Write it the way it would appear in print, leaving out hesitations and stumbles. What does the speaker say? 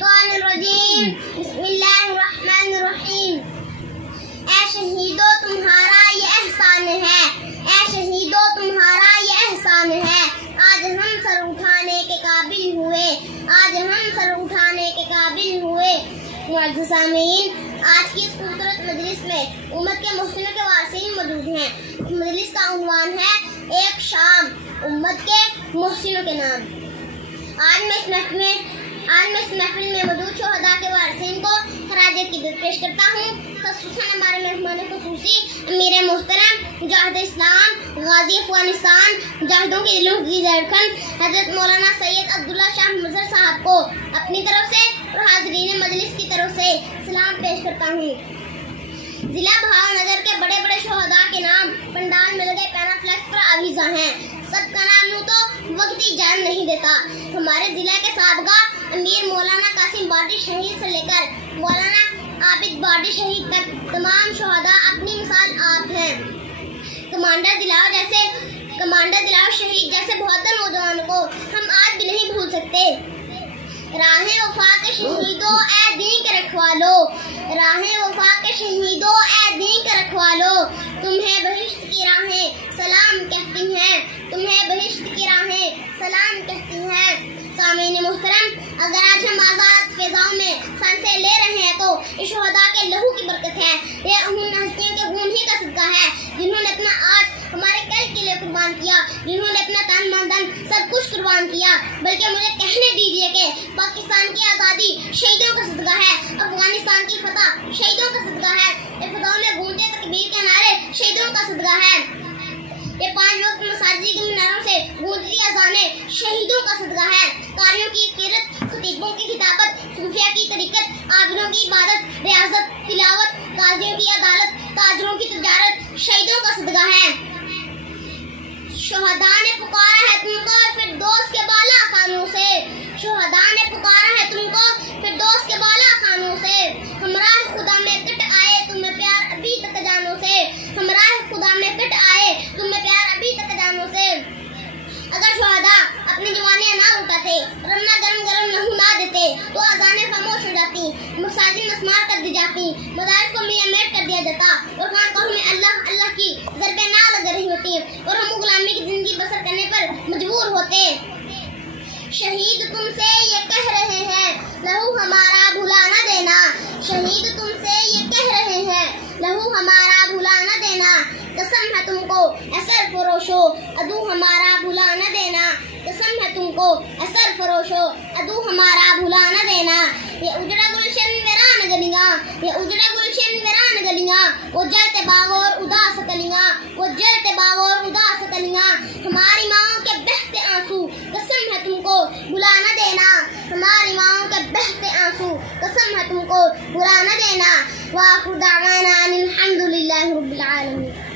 मिनश्शैतानिर्रजीम। बिस्मिल्लाहिर्रहमानिर्रहीम। ऐ शहीदों तुम्हारा ये एहसान है, ऐ शहीदों तुम्हारा ये एहसान है। आज हम सर उठाने के काबिल हुए, आज हम सर उठाने के काबिल हुए। मुअज़्ज़ज़ सामीन, आज की इस खूबसूरत मजलिस में उम्मत के मुहसिनों के वारिसीन मौजूद हैं। इस मजलिस का उन्वान है एक शाम उम्मत के मुहसिनों के नाम। आज मैं इस महफिल में मौजूद शोहदा के वारिसीन को खराजे की दुआ पेश करता हूँ। ख़ुसूसन हमारे मेहमान ख़ुसूसी अमीर मोहतरम मुजाहिद इस्लाम गाजी अफगानिस्तान मुजाहिदों के दिलों की धड़कन हजरत मौलाना सैयद अब्दुल्ला शाह मज़हर साहब को अपनी तरफ से और हाज़रीन मजलिस की तरफ से सलाम पेश करता हूँ। जिला भावनगर के बड़े बड़े शोहदा के नाम पंडाल में लगे पैनाफ्लेक्स पर आवीज़ा हैं। सबका नाम यूँ तो वक्त ही जान नहीं देता। हमारे जिला के साबका अमीर मौलाना कासिम बाडी शहीद से लेकर मौलाना आबिद बाडी शहीद तक तमाम शोहदा अपनी मिसाल आप हैं। कमांडर दिलावर शहीद जैसे बहत्तर नौजवानों को हम आज भी नहीं भूल सकते। राहे वफा के शहीदों ए दीन के रखवालो, राहे वफा के शहीदों ए दीन के रखवालो, तुम्हें बहिश्त की राहें सलाम कहती हैं, तुम्हें बहिश्त की राहें सलाम कहती हैं। सामीन मोहतरम, अगर आज हम आज़ाद फिजाओं में सांसें ले रहे हैं तो इस शोहदा के लहू की बरकत है। ये उन हस्तियों के खून ही का सदका है जिन्होंने अपना आज हमारे कल के लिए कुर्बान किया, जिन्होंने अपना तन मन धन सब कुछ कुर्बान किया। बल्कि मुझे कहने दीजिए कि पाकिस्तान की आज़ादी शहीदों का सदका है, अफगानिस्तान की फतह शहीदों का सदका है, फिजाओं में गूंजे तकबीर के नारे शहीदों का सदका है, ये 5 वक्त मसाजिद के मीनारों से गूंजती अज़ानें शहीदों का सदका है। कारियों की कीरत, खतीबों की खिताबत, सूफिया की तरीकत, आबिदों की इबादत, रियाजत, तिलावत, काजियों की अदालत, ताजरों की तिजारत शहीदों का सदका है। शोहदा ने पुकारा है तुमको फिरदौस के बाला खानों से, शोहदा ने पुकारा है तुमको फिरदौस के बाला खानों से। हमरा खुदा में कट आए तुम्हें प्यार अभी तक जानों से, हमरा खुदा में कट आए तुम्हें प्यार अभी तक जानों से। अगर शोहदा अपनी जवानियां ना उठाते, रमना गरम लहू ना देते तो अज़ानें खामोश हो जाती, मसाजिद मस्मार कर दी जाती, मदारिस को मियामेट कर दिया जाता और खानकाहों में अल्लाह अल्लाह की ज़रबें ना लग रही होती और हम गुलामी की जिंदगी बसर करने पर मजबूर होते। शहीद तुमसे ये कह रहे हैं लहू हमारा भुला न देना, शहीद तुमसे ये कह रहे हैं लहू हमारा भुला न देना। कसम है तुमको असर फरोशो अदू हमारा भुला न देना, कसम है तुमको असर फरोशो अदू हमारा भुला न देना। ये उजड़ा गुलशन वीरान गलियां, ये उजड़ा गुलशन वीरान गलियां, वो जलते बाग और उदास कलियां, वो जलते बाग और उदास कलियां। हमारी माँओं के बहते आंसू कसम है तुमको भुला न देना, हमारी माँओं के बहते आंसू कसम है तुमको भुला न देना। वाखिर दावाना अनिल हम्दुलिल्लाहि रब्बिल आलमीन।